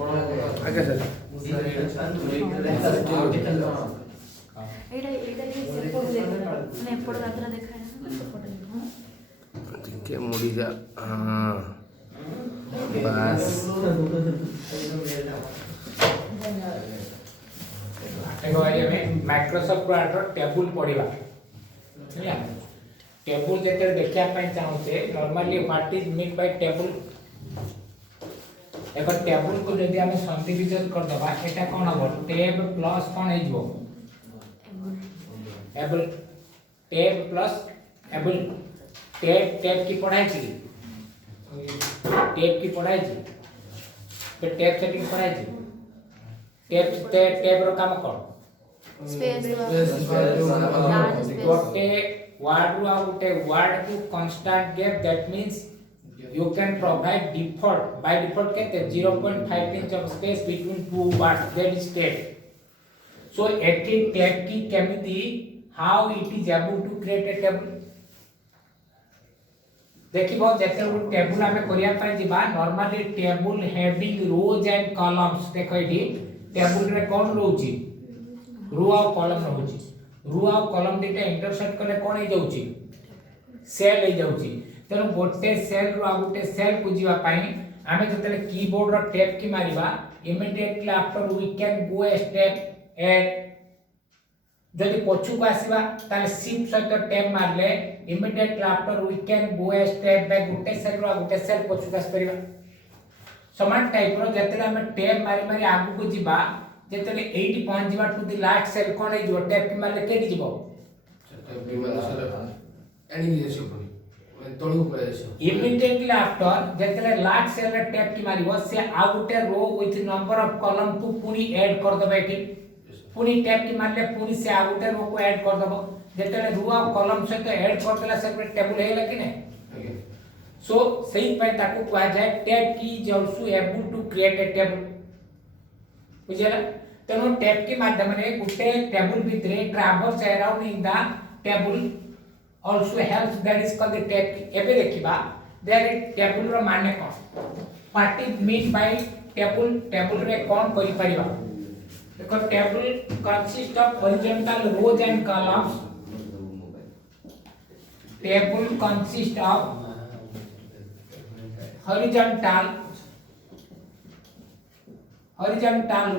आगे सर ଏଇଟା ଏଇଟା କି ସେପଟ ଦେଖା ମାନେ ଏପଟ ଦାଦରା ଦେଖା ନା ସେପଟ ଦେଖା ଟିକେ ମୁड़ी जा हाँ बस देखो ये में माइक्रोसॉफ्ट वर्ड रो टेबल पढ़िबा हैला टेबल जेते देखिया पय चाहूते normally what is mean by table एक टेबल को यदि हम संधि विच्छेद कर दबा एटा कोन हो टेब प्लस कोन हे जबो एबल टेब प्लस एबल टेब टेब की पढ़ाई छी टेब की पढ़ाई छी तो टेब सेटिंग पढ़ाई छी टेब टेब रो काम कर स्पेस गोटे वर्ड रो गोटे वर्ड को constant gap that means you can provide default by default kete 0.5 inch of space between two words that is tab so एठी tab की केमिति how it is able to create a table देखिबो जेते वो table हमें करिया पय दिबा normally table having rows and columns देखो एठी टेबल रे कोन रहउची रो और कॉलम रहउची रो और कॉलम दिटा इंटरसेक्ट करले कोन हे जाउची सेल हे जाउची तेनो गोटे सेल रो आ गोटे सेल को जीवा पाई आमे जतले कीबोर्ड रो टैब की मारिबा immediately after we can go a step at जदि पछु को आसीबा ताले शिफ्ट सहित टैब मारले immediately after we can go a step back गोटे सेल रो आ गोटे सेल पछु को आसी परिबा समान टाइप रो जतले हमें टैब मारी मारी आगु को जीबा जतले 80 पहुंच जीबा टू द लास्ट सेल कोन हे जो टैब की मारले केडी जीबो टैब की मारले सर एनी जेसी पड़ी तळु पळे आसी इमीडिएटली आफ्टर जेतले लास्ट सेल रे टैब की मारिबो से आ गोटे row with number of column को पुनी ऐड कर दबे एठी पुनी टैब की मारले पुनी से आ गोटे रो को ऐड कर दबो जेतले रो आ कॉलम से तो ऐड कर देला से टेबल हेला कि नै सो सही पय ताको कहा जाय tab key is also able to create a table बुझला तेनो टैब के माध्यम रे गोटे टेबल भितरे traverse around in the table also helps that is called the tab एबे देखिबा there is table रो माने कोन what is mean by table table रे कोन करि परिबा देखो table consist of horizontal rows and columns table consist of horizontal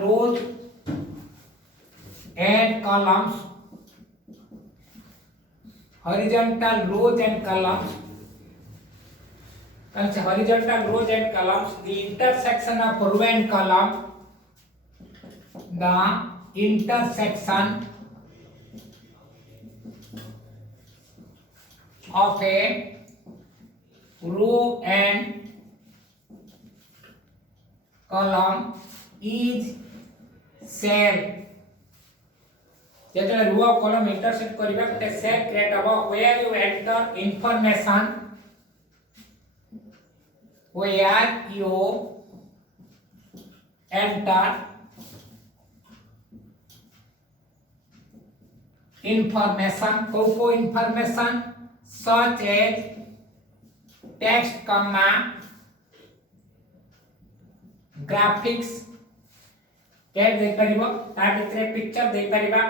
rows and columns horizontal rows and columns horizontal rows and columns the intersection of row and column the intersection of a row and column is cell जेतले रो और column intersect करिबा गोटे cell create हबो where you enter information where you enter information को information such as text comma graphics टेग दे परिबो ता भितरे पिक्चर दे परिबा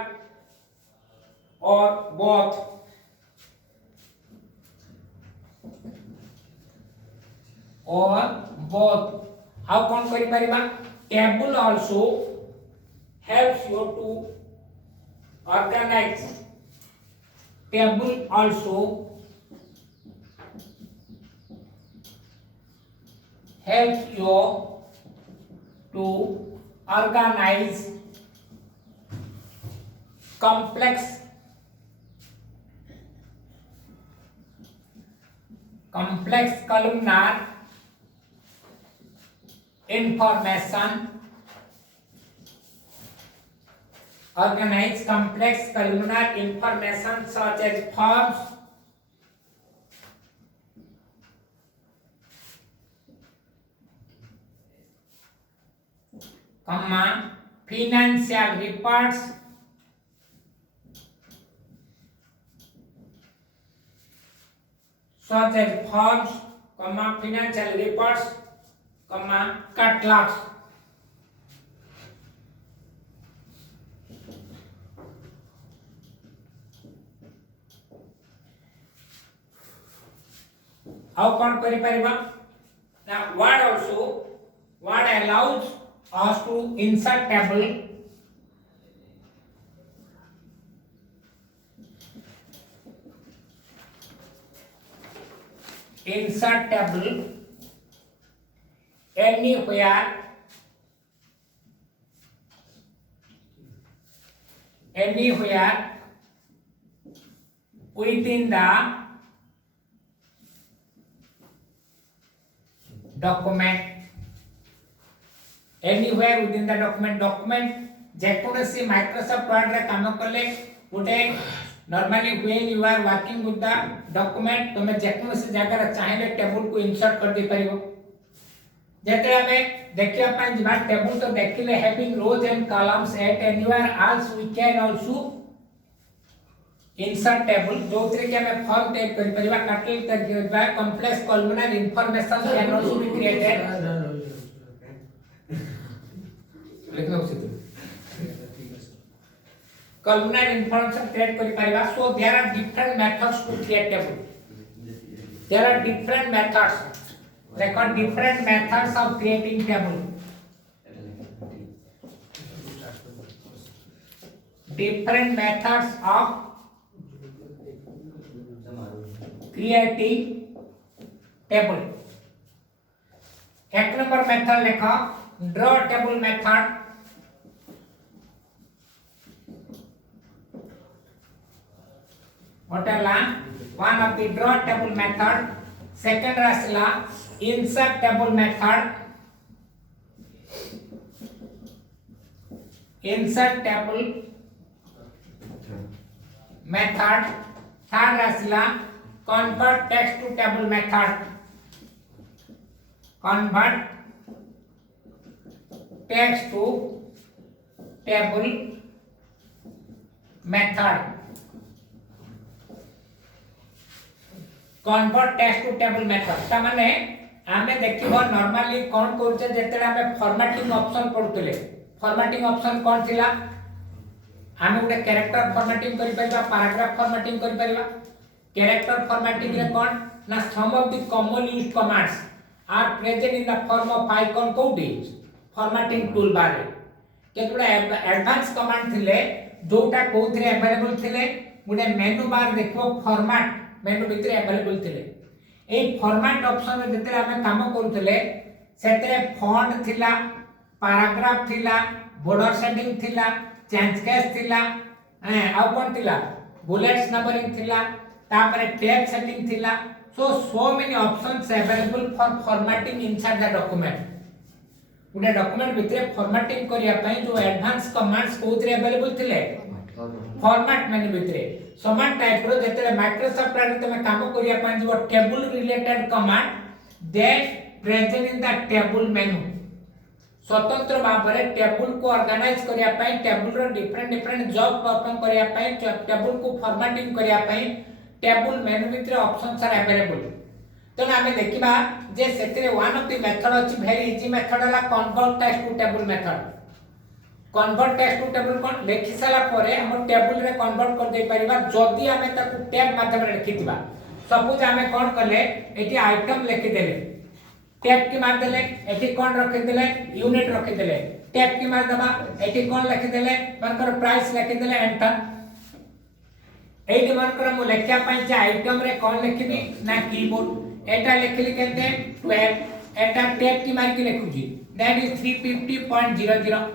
और both how कौन करि परिबा table also helps you to organize table also helps you to organize complex columnar information organize complex columnar information such as forms financial reports such as forms, financial reports, catalogs. आउ कौन करि परिबा ना word allows us to insert table anywhere within the document document जेकोसी Microsoft Word रे काम करले गोटे normally when you are working with the document तुमे जेकोसी जगह रे चाहिले टेबल को इंसर्ट कर दे परिबो जेते हमें देखिया पय जिबा टेबल तो देखिले having rows and columns at anywhere also we can also insert table जो तरे के हमें फॉर्म टाइप कर परिबा काटल करबा complex columnar information can also be created लिखना उचित columnar information create kari pariba so there are different methods to create table there are different methods record different methods of creating table different methods of creating table एक number method लिखो draw table method Otala, one of the draw table method. Second rasla insert table method. Insert table method. Third rasla convert text to table method. Convert text to table method. Convert text to table method ता माने आमे देखिबो normally कोन करछे जेतेला आमे formatting option पढुतले formatting option कोन थिला आमे उडे कैरेक्टर फॉर्मेटिंग करि परिबा पैराग्राफ फॉर्मेटिंग करि परिबा कैरेक्टर फॉर्मेटिंग रे कोन ना some of the common used commands are present in the form of icon कोडी फॉर्मेटिंग टूल बार रे केतुडा एडवांस कमांड थिले जोटा कोथरे अवेलेबल थिले उडे मेनू बार देखो फॉर्मेट मेनू भितर अवेलेबल थिले ए फॉर्मेट ऑप्शन रे जते हमें काम करथले सेते फॉन्ट थिला पैराग्राफ थिला बॉर्डर सेटिंग थिला चेंज केस थिला आ कोन थिला बुलेट्स नंबरिंग थिला तापर टैग सेटिंग थिला so many options available for formatting inside the document उडे डॉक्यूमेंट भितर फॉर्मेटिंग करिया पय जो एडवांस कमांड्स कोथरे अवेलेबल थिले फॉर्मेट मेनू भितरे समान टाइप रो जेते माइक्रोसॉफ्ट वर्ड तमे काम करिया पय जो table related command that present in the table menu स्वतंत्र भाबरे टेबल को ऑर्गेनाइज करिया पय टेबल रो डिफरेंट जॉब परफॉर्म करिया पय टेबल को फॉर्मेटिंग करिया पय टेबल मेनू भितरे ऑप्शंस आर अवेलेबल तो हमें देखिबा जे सेतरे वन ऑफ द मेथड अछि वेरी इजी मेथड हला convert text to table method convert text to table कोन लेखि साला परे हम टेबल रे कन्वर्ट कर दे परिबा जदी हमें ताकू टैब माध्यम रे लिखितिबा सपोज हमें कोन करले एटी आइटम लिखि देले टैब की मार देले एटी कोन रखि देले यूनिट रखि देले टैब की मार दबा एटी कोन लिखि देले मनकर प्राइस लिखि देले एंटर एटी मनकर मु लेखिया पय जे आइटम रे कोन लिखिबी ना कीबोर्ड एटा लिखिली केते 12 एटा टैब की मार के लिखुजी that is 350.00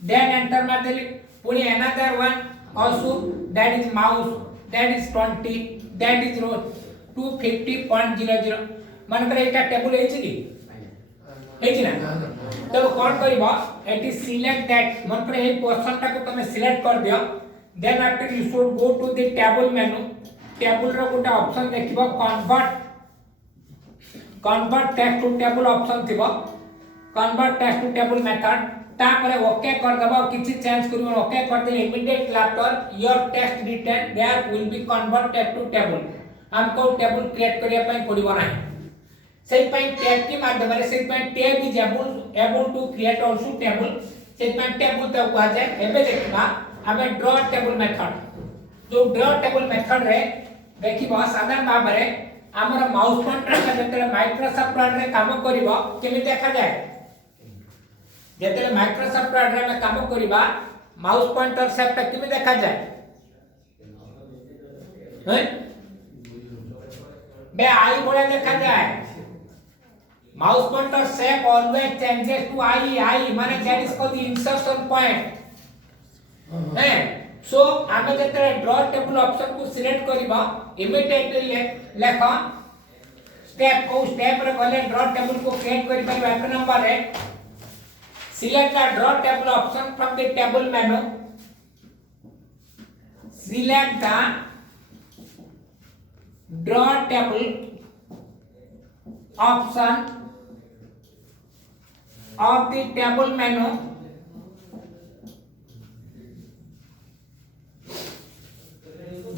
then enter madeli puni another one also that is mouse that is 20 that is row 250.00 मनकर एटा टेबल हेछि कि ना तब कोन करबो एटी सिलेक्ट दैट मनकर ए पोर्शन टा को तमे सिलेक्ट कर दियो then after you should go to the table menu table रो गोटा ऑप्शन देखिबो convert text to table option थिबो convert text to table method तापर ओके कर दबा किछि चेंज करियो ओके कर दे immediate after your text written there will be converted to table हमको टेबल क्रिएट करिया पय पड़िबो नाही सेहि पय टैब के माध्यम रे सेहि पय tab is able to create also table सेहि पय टेबल त कहा जाय एबे देखबा हमें ड्रॉ टेबल मेथड जो ड्रॉ टेबल मेथड रे देखिबो साधारण भाव रे हमर माउस पॉइंटर का जतले माइक्रोसॉफ्ट वर्ड रे काम करिवो केमि देखा जाए जतले माइक्रोसॉफ्ट वर्ड रे में काम करिबा माउस पॉइंटर शेप ता केमि देखा जाए हैं बे आई बोले देखा जाए mouse pointer shape always changes to I माने that is called the insertion point है सो आमे जते ड्रॉ टेबल ऑप्शन को सिलेक्ट करबा इमीडिएटली लेखा स्टेप रे गले ड्रॉ टेबल को क्रिएट करि परिबा एक नंबर रे select the draw table option from the table menu select the draw table option of the table menu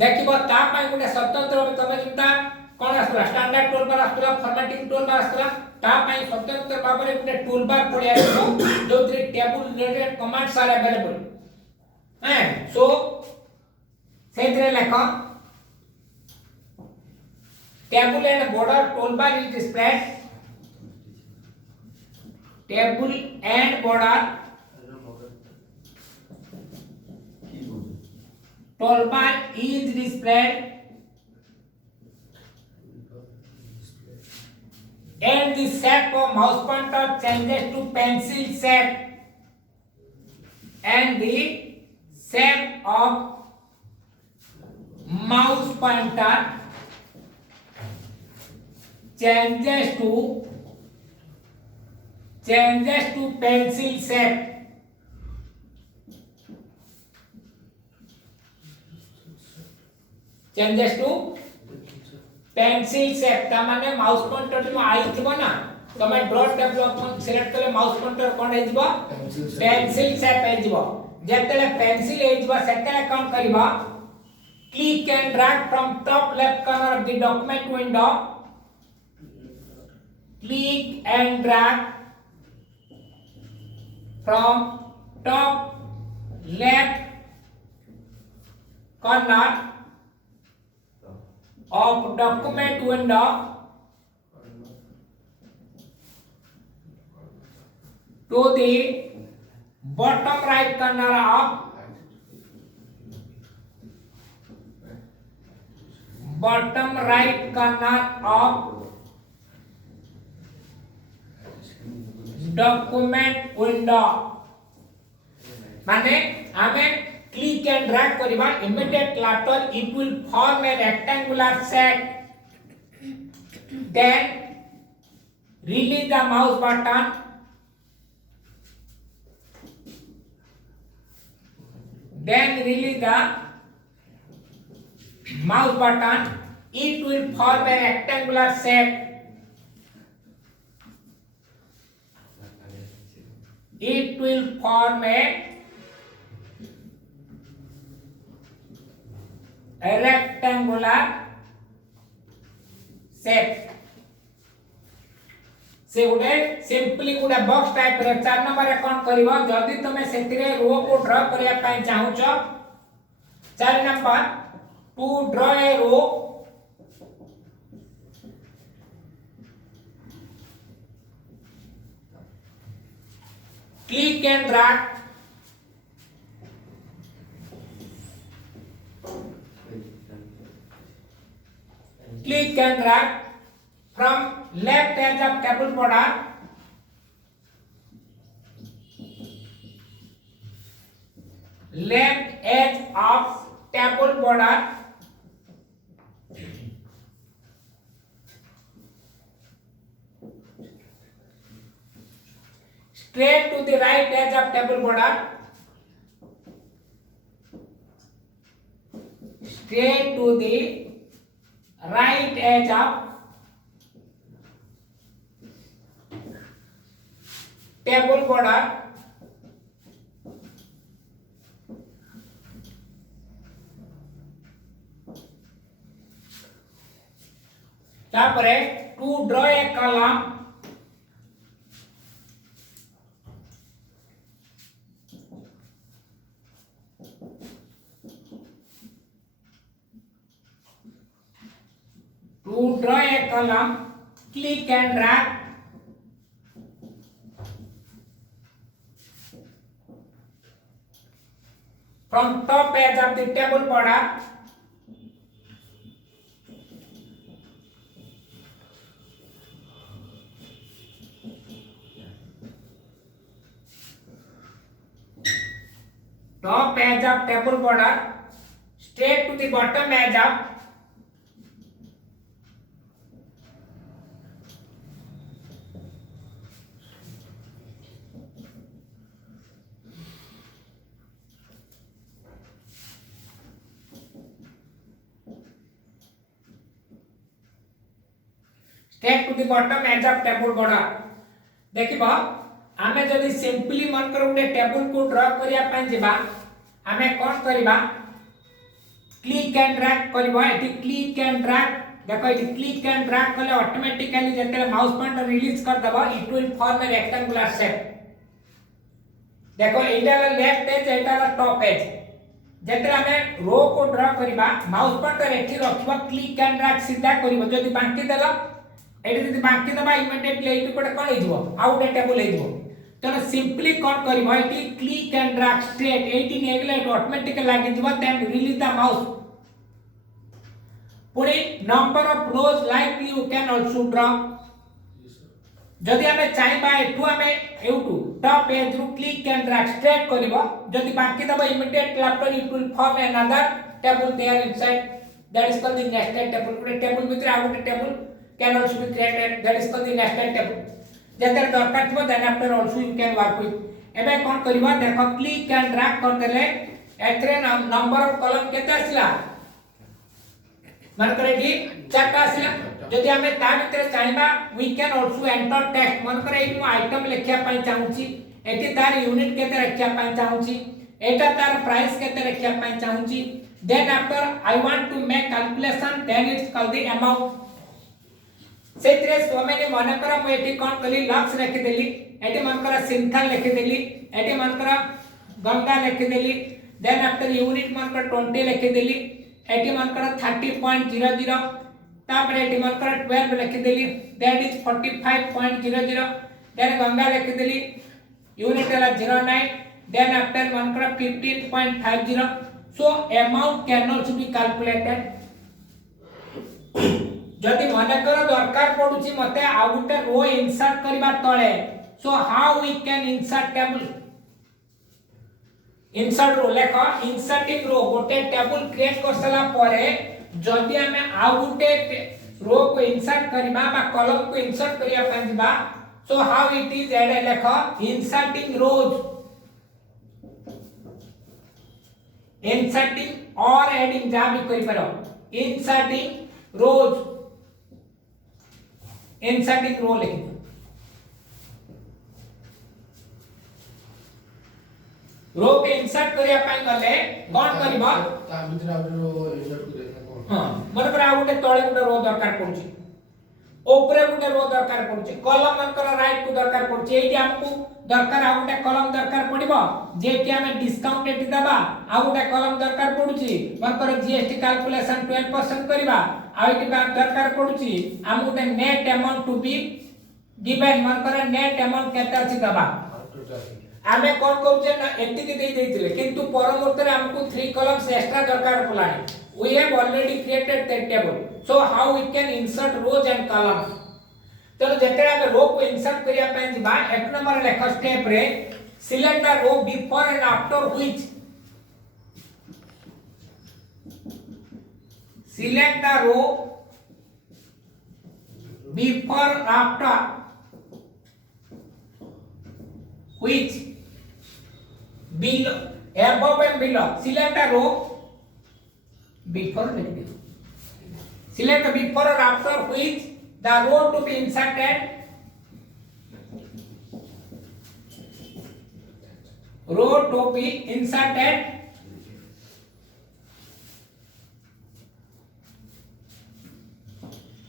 देखिबो ता पय गुटे स्वतंत्र तमे चिंता कोन आस्तला स्टैंडर्ड टूल बार आस्तला फॉर्मेटिंग टूल बार आस्तला ता पय स्वतंत्र भाबरे गुटे टूल बार पड़ी आछो जोथि table related commands are available हैं so सेथरे लेखो table and border toolbar is displayed table and border toolbar is displayed and the shape of mouse pointer changes to pencil shape and the shape of mouse pointer changes to pencil shape changes to pencil shape ता माने mouse pointer जो आई थिबो ना तमे draw table option select करे mouse pointer कोन हे जिवो pencil shape हे जिवो जेतेले pencil हे जिवो सेतेले कोन करबा click and drag from top left corner of the document window click and drag from top left corner of document window to the bottom right corner of document window माने हमें click and drag करिबा immediate later it will form a rectangular shape then release the mouse button it will form a rectangular shape it will form a rectangular shape से गुटे simply गुटे box type रे 4 number रे कोन करबो जदी तमे सेतिरे रो को draw करिया पय चाहू छ 4 number to draw a row click and drag from left edge of table border straight to the right edge of table border straight to the right edge of table border तापरे to draw a column to To draw a column, click and drag. From top edge of the table border, top edge of table border, straight to the bottom edge of straight to the bottom edge of table border. देखिबा आमे जदि simply मन कर उडे table को draw करिया पय जेबा आमे कोन करिबा क्लिक एंड ड्रैग करबा एटी क्लिक एंड ड्रैग देखो एटी क्लिक एंड ड्रैग करले ऑटोमेटिकली जेते माउस पॉइंटर रिलीज कर दबा it will form A rectangular shape देखो एटा लेफ्ट एज एटा टॉप एज जेते आमे रो को ड्रा करबा माउस पॉइंटर एठी रखबा क्लिक एंड ड्रैग सीधा करबो जदि बाकी देला एटी जदि बाकी दबा इमीडिएटली एटी कोड कोन हेजबो आउट टेबल हेजबो तो सिंपली कोन करबो एटी क्लिक एंड ड्रैग स्ट्रेट एटी नेगले ऑटोमेटिकली लागि जबो देन रिलीज द माउस पुणी number of rows like you can also draw जदि हमें चाहिबा एठू हमें एउटू टॉप एज रु क्लिक एंड ड्रैग स्ट्रेट करबो जदि बाकी दबा immediate after it will form another table there inside that is called the nested table पुणे टेबल भितर आ गोटे table can also be created that is called the nested table जेतर दरकार थबो then after also you can work with एबे कोन करबो देखो क्लिक एंड ड्रैग कर देले एथरे नंबर ऑफ कॉलम केते आसला मन करे कि चारटा आसला जदि हमें ता भितर चाहिबा we can also enter text मन करे एई आइटम लेखिया पय चाहूची एटी तार यूनिट केते रखिया पय चाहूची एटा तार प्राइस केते रखिया पय चाहूची then after I want to make calculation then it's called the amount सेत्रे सोमेने मन करा मु एटी कोन कली लक्ष्य रखि देली एटी मन करा सिंथल लिखि देली एटी मन करा गंगा लिखि देली देन आफ्टर यूनिट मन करा 20 लिखि देली एटी मन करा 30.00 तापर एटी मन करा 12 लिखि देली दैट इज 45.00 देन गंगा लिखि देली यूनिट वाला 09 देन आफ्टर मन करा 15.50 so amount can also be calculated जदि मने कर दरकार पडुची मते आ गुटे रो इंसर्ट करबा तळे so how we can insert table insert row लेखो इंसर्टिंग रो गोटे टेबल क्रिएट करसला परे जदि हमें आ गुटे रो को इंसर्ट करबा बा कॉलम को इंसर्ट करिया पंजबा so how it is add लेखो इंसर्टिंग रोज इंसर्टिंग और एडिंग जा भी करि पारो इंसर्टिंग रोज इंसर्टिंग रो लिखि रो के इंसर्ट करिया पय गले कोन करबो ता भितर आरो इंसर्ट करिया कोन हां मन पर आ गुटे तळे गुटे रो दरकार पडुची ऊपरे गुटे रो दरकार पडुची कॉलम मन कर राइट को दरकार पडुची एटी हमकु दरकार आ गुटे कॉलम दरकार पडिबो जे कि हमें डिस्काउंट एटी दबा आ गुटे कॉलम दरकार पडुची मन कर जीएसटी कैलकुलेशन 12% करबा आ एटी दरकार पडुची हम गुटे net amount to be given मन कर नेट अमाउंट केते अछि दबा आमे कोन कहउचे ना एति के देई देथिले किंतु परवर्ती हमकु 3 कॉलम्स एक्स्ट्रा दरकार Palani we have already created that table so how we can insert rows and columns तो जेते हम रो को इंसर्ट करिया पय जिबा एक नंबर लेख स्टेप रे select the row before and after which select the row before after which below above and below select the row before select the before or after which the row to be inserted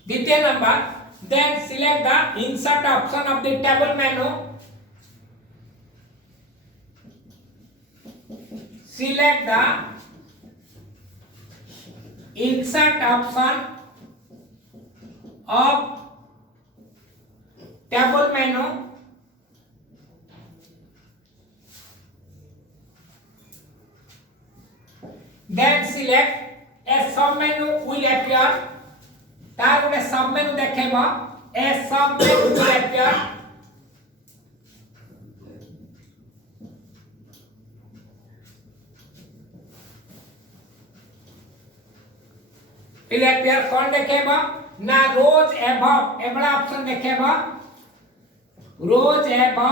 द्वितीय number then select the insert option of the table menu select the insert option of table menu then select a sub menu will appear तार गोटे सब मेनू देखेबो ए सब मेनू will appear will appear कौन देखेबो ना रोज above एबड़ा option देखेबो रोज above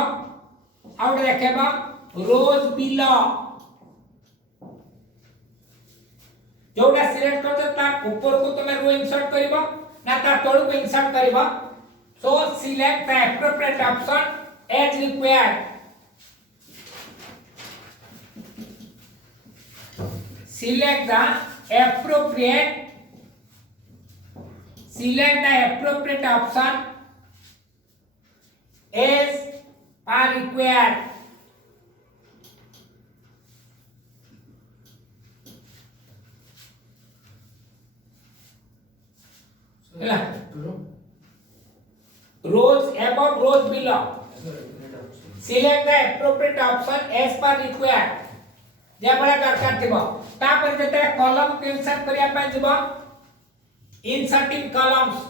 out देखेबो रोज below जोटा select करते तार ऊपर को तुम रो इंसर्ट करिवो ना तार तळ को इंसर्ट करिवो so select the appropriate option as required select the appropriate option as per required rows above rows below select the appropriate option as per required जे बड़ा दरकार थिबो तापर जते कॉलम के इंसर्ट करिया पय जबो inserting columns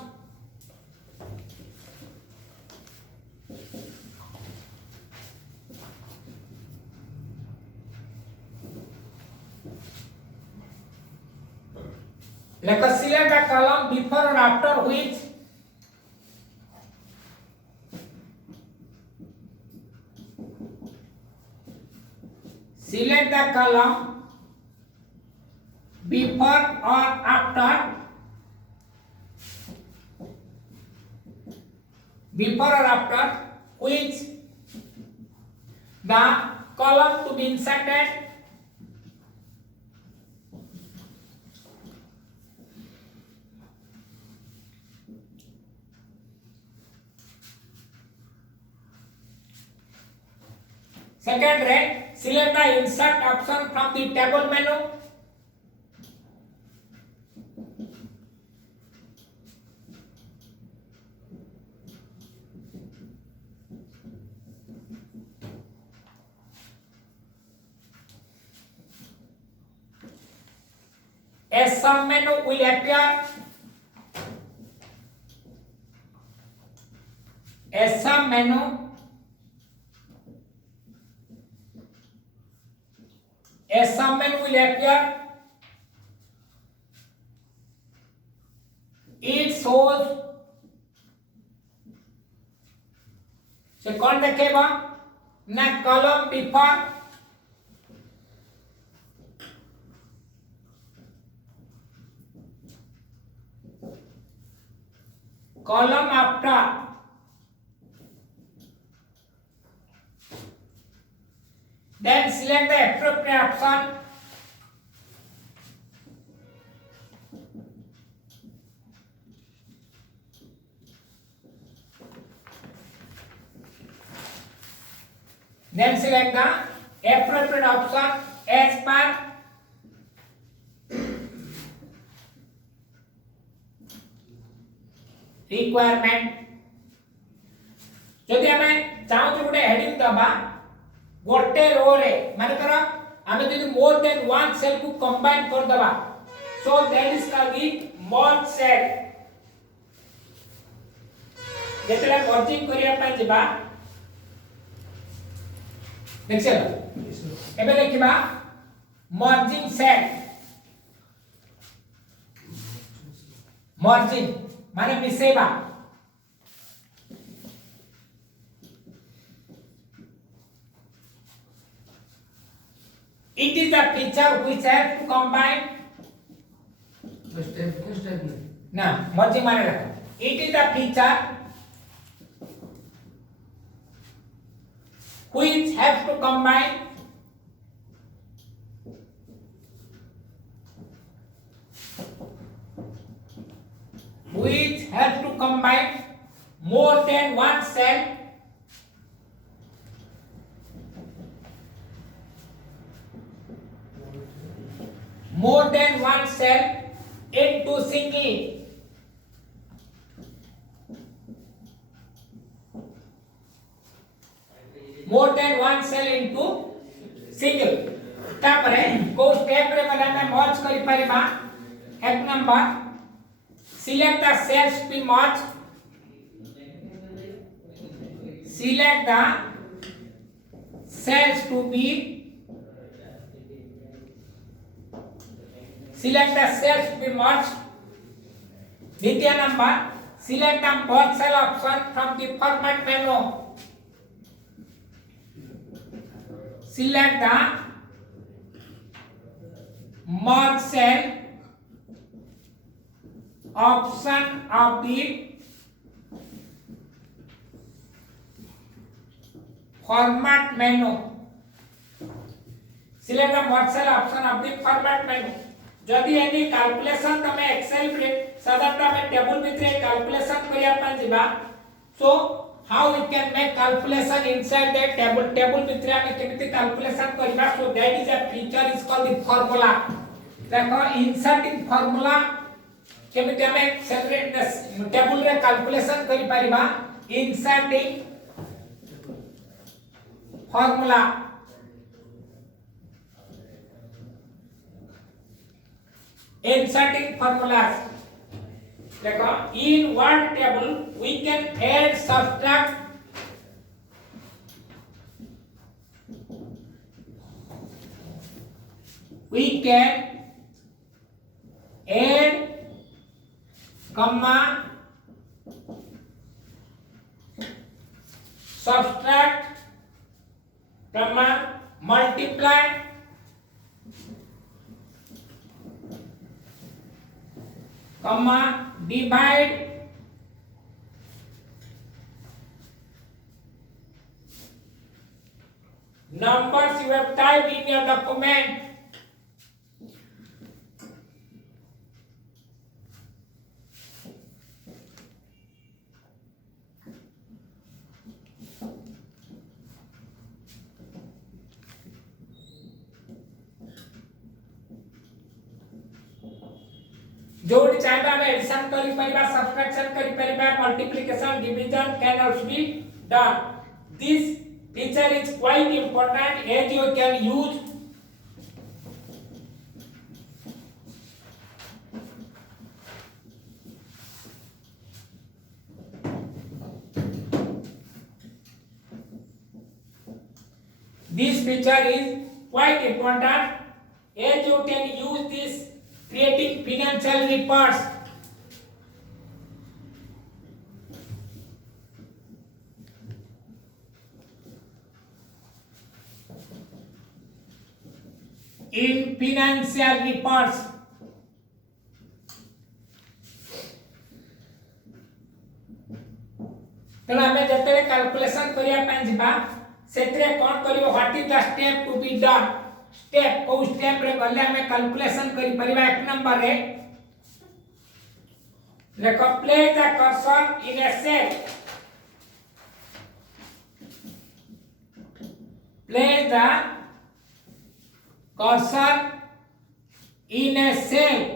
let us select the column before or after which select the column before or after which the column to be inserted second rank select the insert option from the table menu a sub menu will appear a sub menu will appear it shows से कौन देखेगा ना column before column after then select the appropriate option then select the appropriate option as per requirement जदि हमें चाहू छ गुटे heading दबा गोटे रो रे माने करा हमें जदि मोर देन वन सेल को कंबाइन कर दबा so that is called it merge cell जेतला मर्जिंग करिया पय जेबा देखछे एबे देखिबा मर्जिंग सेल मर्जिंग माने मिसेबा it is a feature which has to combine step ना मर्जिंग माने रखो it is a feature which has to combine more than one cell into single more than one cell into single तापरे को step रे गला में मर्ज करि परिबा एक number select the cells to be merged select the cells to be select the cells to be merged द्वितीय number select the merge cell option from the format menu select the merge cell option of the format menu select the merge cell option of the format menu जदि any calculation तमे Excel रे साधारण में table भितरे calculation करिया पन जिबा so how we can make calculation inside the table भितरे हमें केमिति कैलकुलेशन करबा so that is a feature is called the formula देखो इंसर्टिंग फार्मूला केमिति हमें सेपरेट टेबल रे कैलकुलेशन करि परिबा इंसर्टिंग फार्मूला inserting formulas देखो in one table we can add subtract we can add comma subtract comma multiply comma divide numbers you have typed in your document जोड़ चाहे हम addition करि परिबा subtraction करि परिबा multiplication division can also be done this feature is quite important as you can use this feature is quite important as you can use this creating financial reports in financial reports तेना हमें जतरे calculation करिया पन जिबा सेतरे कोन करियो what is the step to be done step को step रे गले हमें कैलकुलेशन करि परिबा एक नंबर रे लेको place the cursor in a cell place the cursor in a cell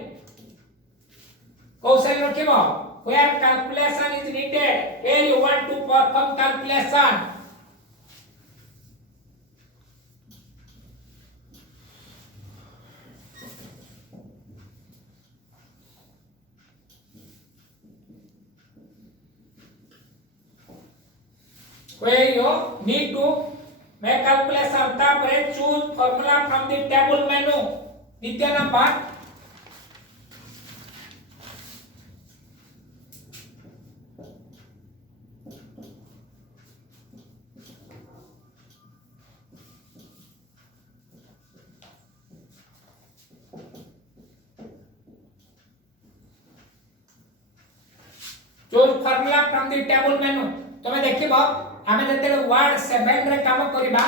कौशल रखिबो where calculation is needed where you want to perform calculation where you need to make calculation tapare choose formula from the table menu द्वितीय number choose formula from the table menu तमे देखिबो आमे जते word 7 रे काम करिबा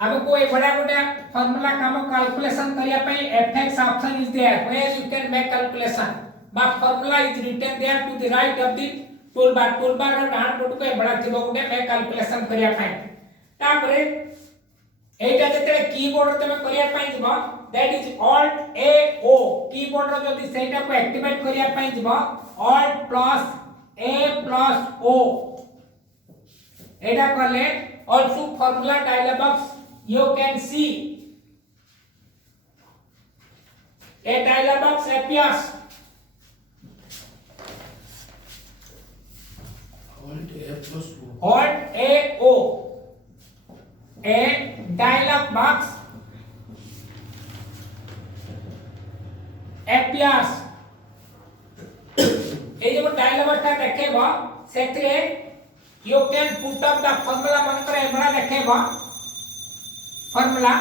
हमको ए बडा बडा फार्मूला काम कैलकुलेशन करिया पई fx option is there where you can make calculation but formula is written there to the right of the toolbar रो डान पट को ए बडा थिबो गुटे make calculation करिया पई तापरे एटा जते कीबोर्ड तमे करिया पई जिवो that is alt a o keyboard रो जदी सेटा को एक्टिवेट करिया पई जिवो alt plus a plus o एटा करले also formula dialog box you can see a dialog box appears. Alt A plus O. Alt A O. A dialog box appears. ए जो डायलॉग बॉक्स देखेबो सेथरे you can put up the formula मन करे एबरा देखेबो formula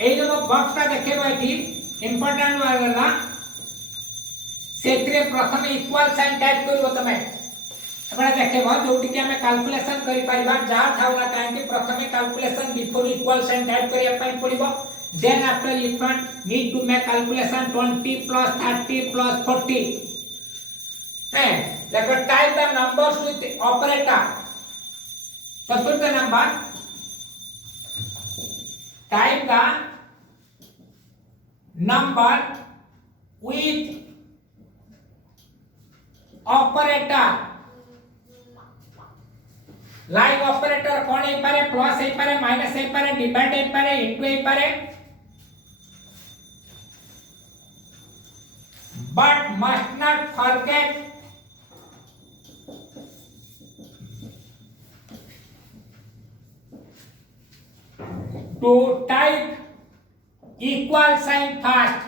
ए जो box ता देखेबो एठी important वाला सेथरे प्रथम इक्वल साइन टाइप करबो तमे एबरा देखेबो जोटी के हमें कैलकुलेशन करि परिबा जा थाउला काहे प्रथमे calculation before equal sign type करिया पई पड़िबो. Then after you need to make calculation 20 plus 30 plus 40. Let us type the numbers with operator. So put the number. Type the number with operator. Like operator कौन है पारे plus है पारे minus है पारे divide है पारे इनटू है पारे. But must not forget to type equal sign first.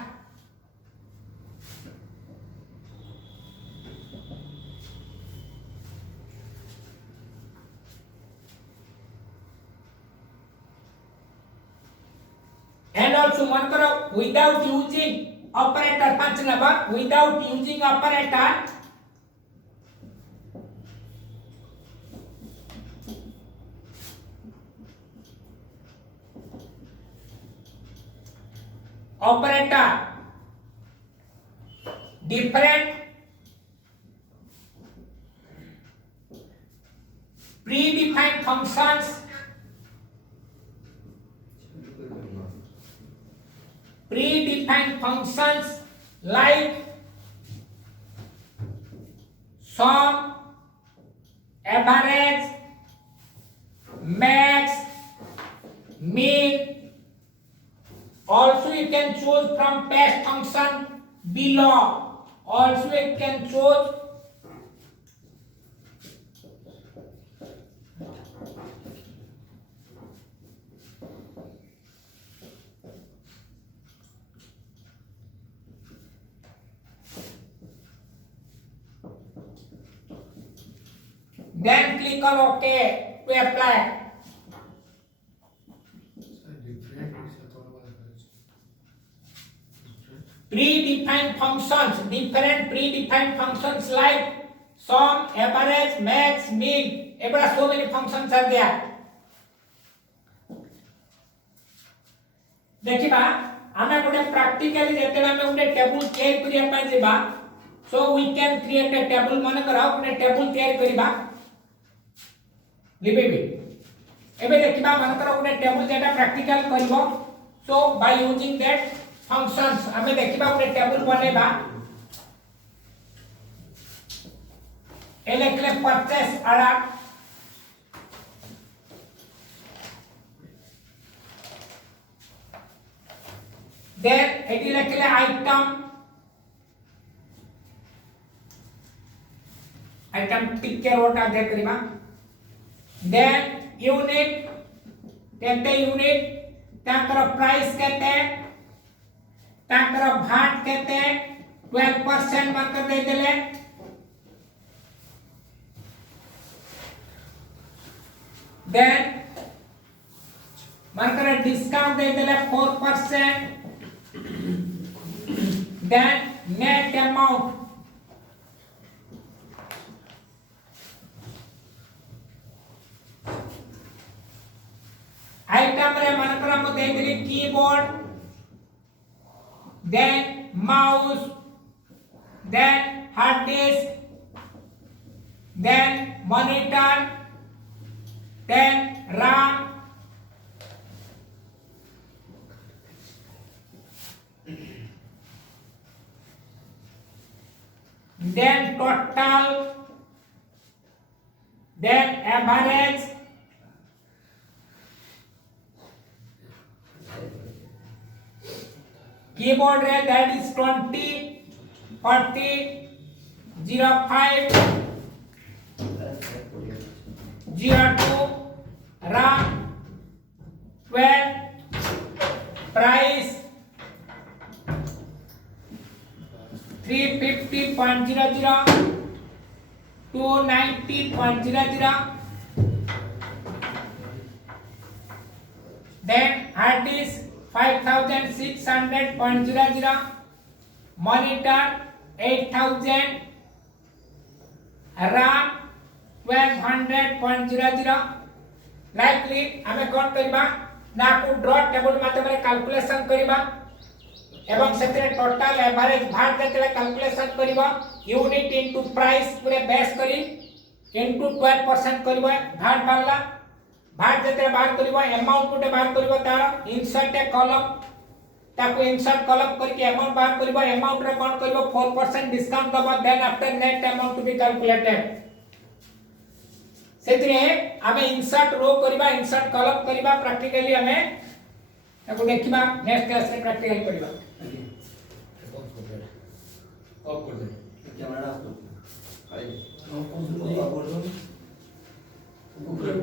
And also one करो without using operator 5 number without using operator different predefined functions like sum, average, max, mean. Also you can choose from paste function below. Also you can choose then click on OK to apply. Predefined functions, different predefined functions like sum, average, max, mean. Ebra so many functions are there. देखिबा आमे गोटे practically जेतेला आमे गोटे table create करिया पाइ जेबा so we can create a table मन करा गोटे टेबल तैयार करिबा लिबेबे एबे देखिबा मन करा गोटे टेबल जेटा प्रैक्टिकल करबो सो बाय यूजिंग दैट functions हमें देखिबा गोटे टेबल बनेबा ए लेखले परचेस आड़ा then एटी लेखले आइटम टिक के रोटा दे करिबा then यूनिट केते यूनिट ताकर प्राइस केते ताकर भाट केते 12% बनकर दे देले then बनकर डिस्काउंट दे देले 4% then net amount आइटम रे मनकर हम दे देली keyboard then mouse then hard disk then monitor then RAM then total then average keyboard रे that is 20 40 05 02 RAM 12 price 350.00 290.00 then hard disk 5600.00 monitor 8000 RAM 1200.00 likely हमें कौन करिबा ना को ड्रॉ टेबल माध्यम calculation करिबा एवं सेतरे टोटल एवरेज भार जेतले कैलकुलेशन करिबा यूनिट इनटू प्राइस पूरे बेस करी इनटू 12% करिबा भार बारला भार जेतले बार करिबा अमाउंट पुटे बार करिबा तार इंसर्ट ए कॉलम ताको इंसर्ट कॉलम करके अमाउंट बार करिबा अमाउंट रे कोन करिबा 4% डिस्काउंट दबा then after net amount to be calculated सेतरे हमें इंसर्ट रो करिबा इंसर्ट कॉलम करिबा प्रैक्टिकली हमें ताको देखिबा नेक्स्ट क्लास रे प्रैक्टिकल करिबा ऑफ कर दे कैमरा ऑफ कर। ऑफ कर दे